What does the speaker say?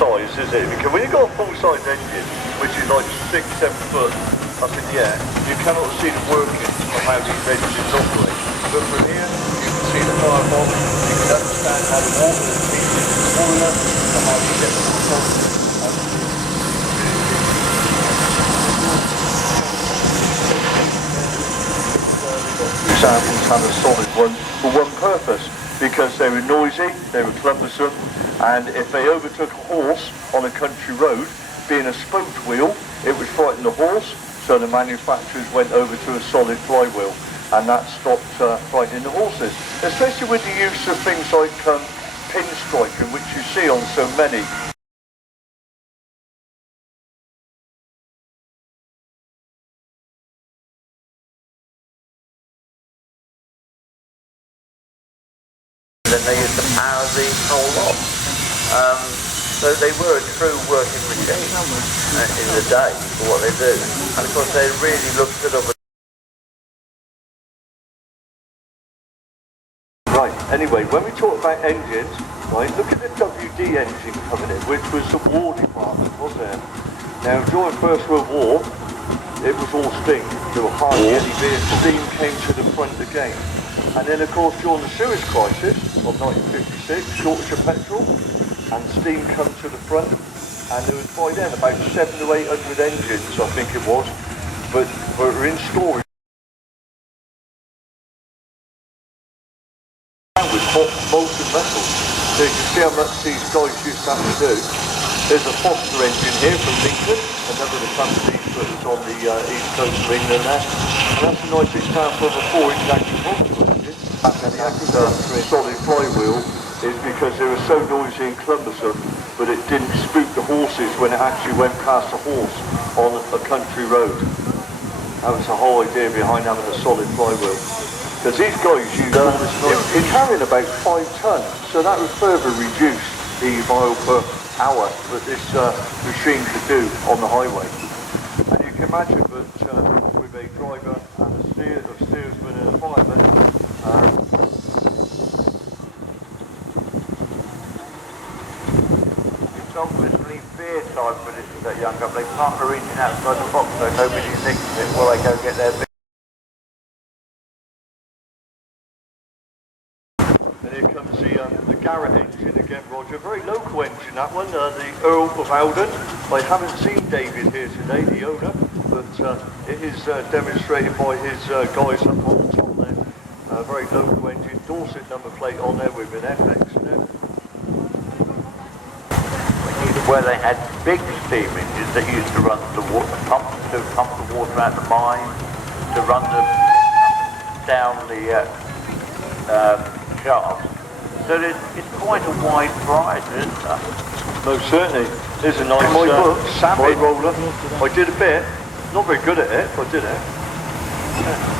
size, is it? Because when you've got a full-size engine, which is like 6-7 foot up in the air, you cannot see the working of how these engines operate. But from here, you can see the firebox, you can understand how the water is heated in the boiler, and how you get the control. Examples had a solid one for one purpose, because they were noisy, they were cumbersome, and if they overtook a horse on a country road, being a spoked wheel, it would frighten the horse, so the manufacturers went over to a solid flywheel, and that stopped frightening the horses, especially with the use of things like pinstriping, which you see on so many. Then they used to power the whole lot. So they were a true working machine in the day for what they do. And of course they really looked good over. Right, anyway, when we talk about engines, right, look at the WD engine coming in, which was the War Department, wasn't it? Now, during the First World War, it was all steam. There were hardly any vehicles. Steam came to the front again. And then, of course, during the Suez Crisis of 1956, shortage of petrol, and steam come to the front, and there was by then about 700 to 800 engines, I think it was, but were in storage with hot molten metal. So you can see how much these guys used to have to do. There's a Foster engine here from Lincoln, another of the companies that was on the east coast of England there, and that's a nice example of a 4-inch agricultural engine. And the agricultural solid flywheel is because they were so noisy and cumbersome, but it didn't spook the horses when it actually went past a horse on a country road. That was the whole idea behind having a solid flywheel. Because these guys used all this noise. It's carrying about 5 tons, so that would further reduce the mile per hour that this machine could do on the highway. And you can imagine that with a driver and a steersman and a fireman, It's obviously beer time for this young couple. They park their engine outside the box so nobody nicks it while they go get their beer. And here comes the Garrett engine again, Roger. Very local engine, that one, the Earl of Alden. I haven't seen David here today, the owner, but it is demonstrated by his guys up on the top there. Very local engine, Dorset number plate on there with an FX in it. Where they had big steam engines that used to run the water pumps to pump the water out of the mines, to run the down the shafts. So it's quite a wide variety, isn't there? Most certainly. There's a nice book, Savage roller. I did a bit, not very good at it, but I did it. Yeah.